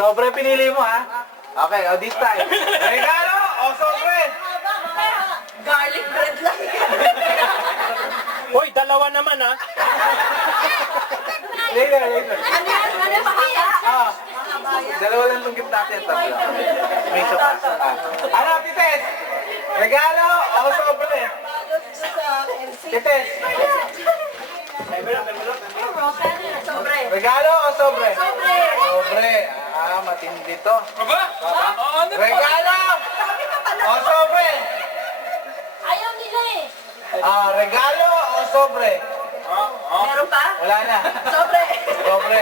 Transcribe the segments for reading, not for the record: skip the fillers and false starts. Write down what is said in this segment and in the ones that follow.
Sobre pinili mo, ha? Okay, this time. Regalo o sobre? Garlic bread lang. Hoy, dalawa naman ha. Later. Ano yan? Ano yung mahaba? Ah, dalawa lang itong gift natin. Tatlo. May isa pa. Ano, Tites? Regalo o sobre? Tites? Sobre. Regalo o sobre? Sobre. Sobre. Ah, matindi to. Aba? Ano pa? Regalo o sobre? Ayaw nila eh. Ah, regalo o sobre? Meron pa? Wala na. Sobre. Sobre.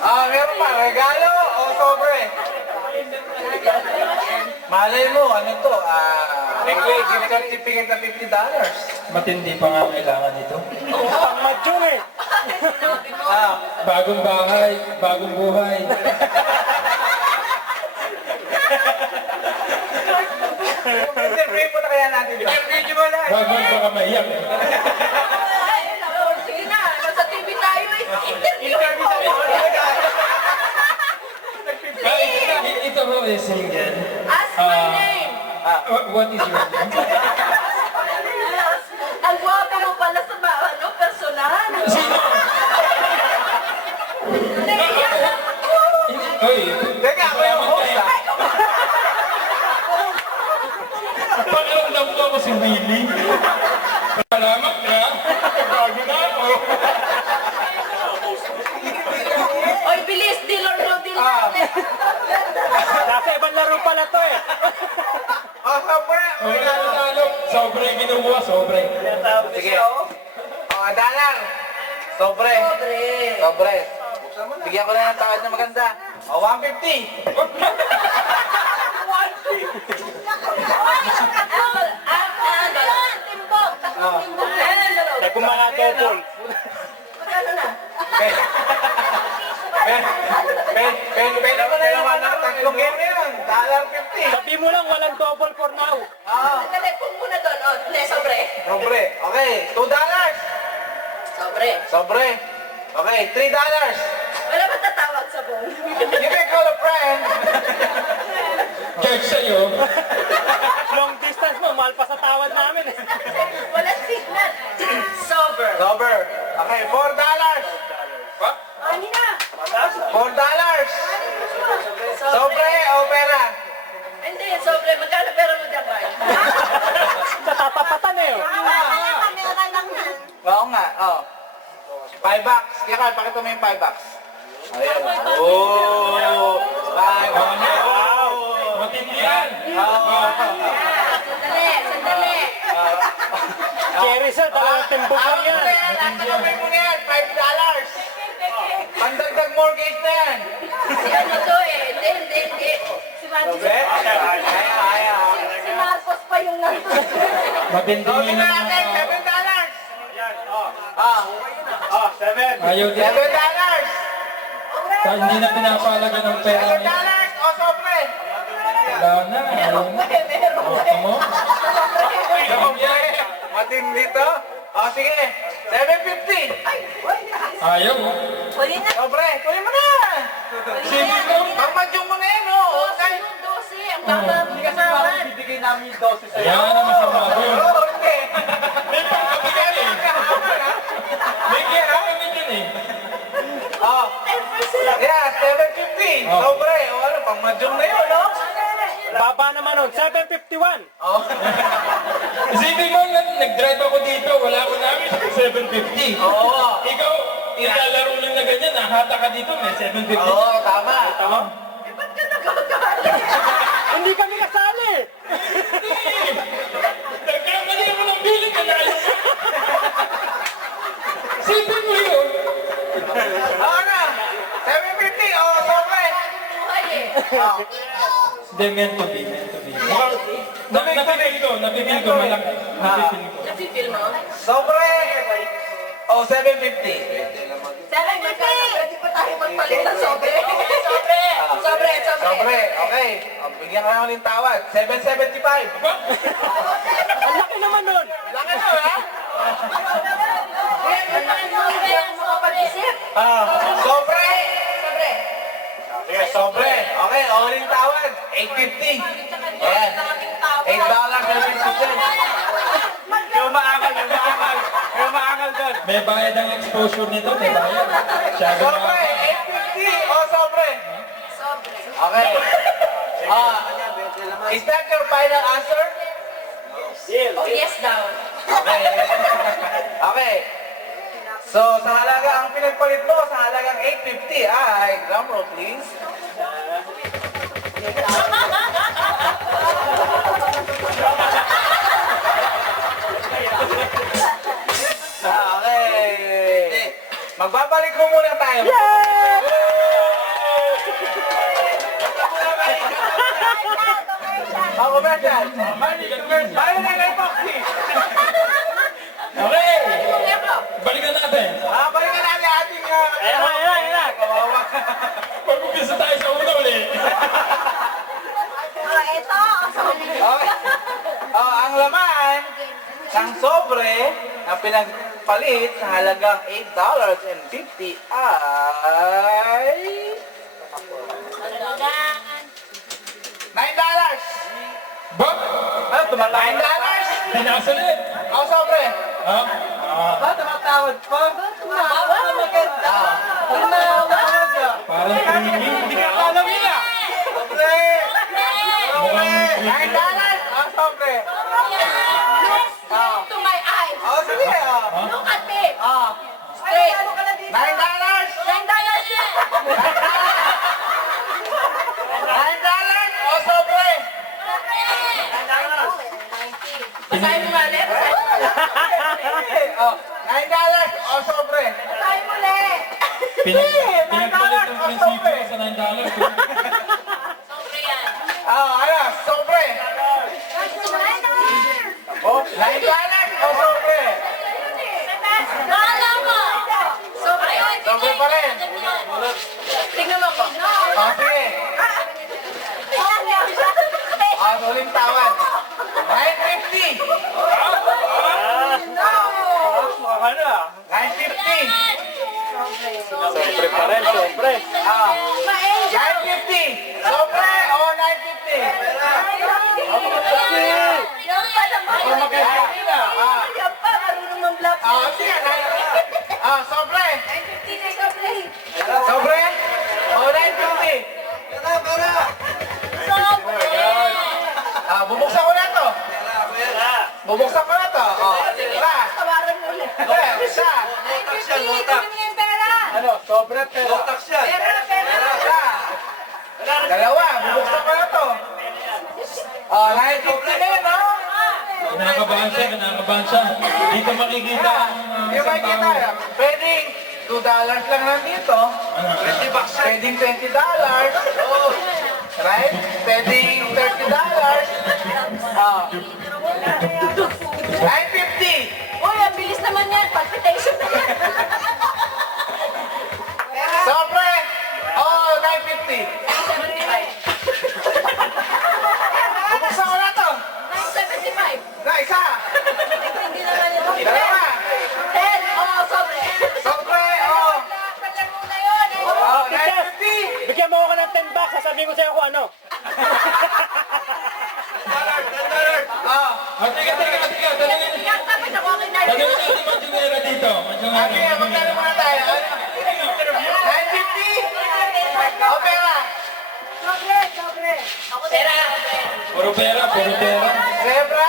Ah, meron pa. Regalo o sobre? Malay mo, ano to? Gift certificate na $50. Matindi pa nga kailangan nito. Ang madyong eh. Ah, Bagong bahay, bagong buhay. interview mo na kaya natin ito. Interview mo na. Bagong baka maiyak eh. Ay, Lord, sige na. Nasa TV tayo eh. Interview mo. Ito ho is single. Ask my name. What is your name? Ang guwapo mo pala sa ano, personal. Oy, Teka, ako yung host ah. pakiramdam ko ako si Willie. Salamat ka. Bago na ako. Oy, bilis. Deal or no deal Ah. natin. Nasa ibang laro pala to eh. Oh, sobre. Regalo talo. Sobre kinukuha, sobre. Sige. Oh, dalang. Sobre. Sobre. Sobre. Bigyan ko na ng tawad na maganda. Oh, 150. Timbok. Tatlong timbok. Ayan, dalawa. Kaya kung mga double. Magkano na? Pwede mo na naman ng tatlong game na yun. $1.50. Sabi mo lang walang double for now. Ah, Sandali, pun muna doon. O, hindi, sobre. sobre. Okay, $2. Sobre. Sobre. Okay, $3. Wala ba tatawag sa phone? You can call a friend. Church sa'yo. Long distance mo, mahal pa sa tawad namin eh. Wala signal. Sober. Sober. Okay, $4. Ani na. $4. Sobre o pera? Hindi, sobre. Magkano pera mo dyan, Bart? Natatapatan eh. Kamera lang yan. Oo nga, oh. $5. Kaya ka, pakita mo yung $5. Ayan. Oh, $5. Wow. Matindi yan. Sandali. Cherry sir, dalawang timbok lang yan. Tanggapin mo na yan, $5. Pandagdag mortgage na yan. Si ano to eh. Hindi. Si Marcos. Ayaw. Si Marcos pa yung nandun. Matindi So, yun tingnan ang natin, $7. ayaw din. $7. Hindi na pinapalaga ng pera $7 niya. o sobre? Wala na, ayaw na. Gusto mo? Matindi to. O, sige. $7.50. Ayaw mo. Huli na. Sobre, kunin mo na. Sige mo. Pagmadyong mo na yan, oh. Dosi yung dosi. Ang baba mo kasawan. Bibigay namin yung doses sa'yo. Yan ang masama doon. Oo, hindi. May pagkabigan eh. May kaya kami dyan eh. Oh, 10%. yeah, $7.50. Oh. Sobre, o ano, pangmadyong na yun, no? Baba naman nun, 751. Oh. Isipin mo, nag-drive ako dito, wala ko namin 750. Oo. Ikaw, ilalaro lang na ganyan, nahata ka dito, may 750. Oo, tama. Tama? Ba't ka nagagalit? Hindi kami kasali. Nagkamali ako ng bilik ka na. Isipin mo yun. Oo na. $7.50, oh, sobre. Buhay eh. Oh. Hindi, meant to be, meant to be. Napipil ko, malaki. Napipil ko. Napipil mo? Sobre. Oh, $7.50. 750! Pwede pa tayo magpalit ng sobre. Sobre. Sobre, okay. Oh, bigyan ka naman ng tawad. $7.75. Ang laki naman nun. Laki na, ha? Kaya yung mga pag-isip. Sobre. Sobre. Okay, all-in tawad. 850. Ayan. $8.50. Yung maangal, yung maangal. Yung maangal doon. May bayad ang exposure nito, may bayad. Sabi Sobre, nga, 850 o sobre? Okay. Is that your final answer? Oh, yes daw. Okay. Okay. So, sa halaga, ang pinagpalit mo sa halagang 850 ay, drum roll please. Okay. Magbabalik ko muna tayo. Ako ba dyan? Paano na kay Foxy? okay! Balikan natin. Balikan natin ating... Ayan. Kawawa. Pag-umpisa tayo sa una ulit. Ito. Okay. Ang laman ng sobre na pinagpalit sa halagang $8.50 ay... $9! Ba? Ano, tumatawad? $9? Dinasalit. Ako sobre. Ha? Ba, tumatawad pa? Tumawa. Maganda. Tumawa. Parang creamy. Hindi ka alam yun ah! Sobre! Mukhang $9! Ako sobre. Look to my eyes. Sige ah. Look at me. $9! Straight. $9 yan. $9! O sobre! Basahin mo mali. $9 o sobre! Basahin mo ulit. Pinagpalit ng prinsipyo sa $9. Sobre yan. Ano? Sobre! Oh, $9 o sobre! Bahala mo. Sobre. Sobre pa rin. Tingnan mo ko. Sige. Uling tawad. $9.50. $9.50. Sobre pa rin. Sobre. $9.50. Sobre o $9.50? Yan pa naman. Yan pa. Marunong mag-vlog. Sige. Sobre. 950 na sobre. Sobre o $9.50? Sobre. Bubuksan ko na to. Bubuksan ko na to. Tara. Tawaran mo ulit. Isa. 950. Kunin mo yung pera. Ano? Sobre pero. Pera. Isa. Dalawa. Bubuksan ko na to. 9.50 na yun, no? Kinakabahan siya. Dito makikita ang Yung isang makikita, tao. pwedeng $2 lang nandito. Pwedeng $20. Right? Pwedeng $30. $9.50. Uy, ang bilis naman yan. Palpitation na yan. Sobre. $9.50. Bubuksan ko na to. 975. Na, isa. Hindi naman ito. Dalawa. 10. Oh, sobre. Sobre. Palaro na yun. 9.50. Bigyan mo ako ng $10, sasabihin ko sa'yo kung ano. Teka. Tanungin Yan, tapos ako ang natin Manjunera dito. Sige, magkano muna tayo? 9.50. O, pera. Sobre. Ako pera. Puro pera. Zebra.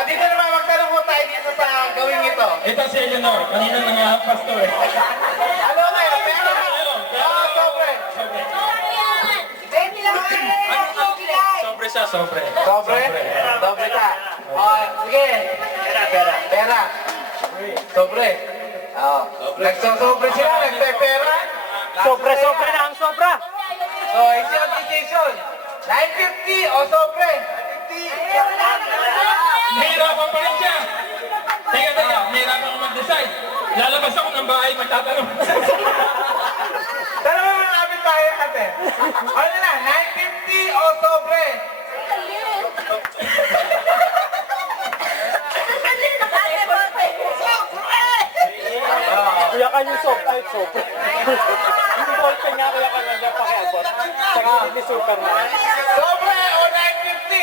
Dito naman, magtanong mo tayo dito sa gawing ito. Ito si Eleanor. Kanina nangahampas to eh. Ano kayo? Pera? Sobre. Sobre siya, sobre. Sobre? Sobre ka. Sige. Pera. Sobre. Nagsosobre sila, nagpe-pera. Sobre na ang sobra. So, it's your decision. 9.50 o sobre? 50. Nahirapan pa rin siya. Teka. Nahirapan ko mag-decide. Lalabas ako ng bahay, magtatanong. Dalawa mo namin tayo natin. Ano na, 9.50 o sobre? Ay, sobra. Yung ballpen nga kaya ka nanda pakiabot. Sa gilid ni Superman. Sobre o 950?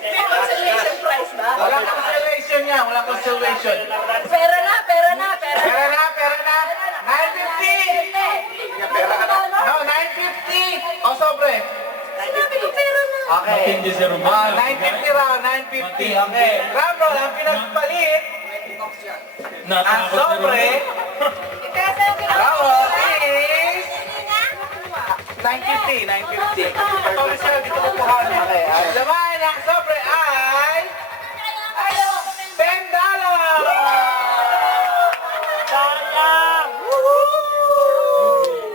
May consolation prize ba? Walang consolation yan, walang consolation. Pera na, pera na, pera na. Pera na, pera na. 950! Pera ka na. No, 950! O sobre. Sinabi ko pera na. Okay. Matindi si Romano. 950 raw, 950. Okay. Rumble, ang pinagpalit, ang Natakot si sobre, Romano. raw is 950, 950. Sorry sir, dito ko kuhanin. Okay, laman ang sobre.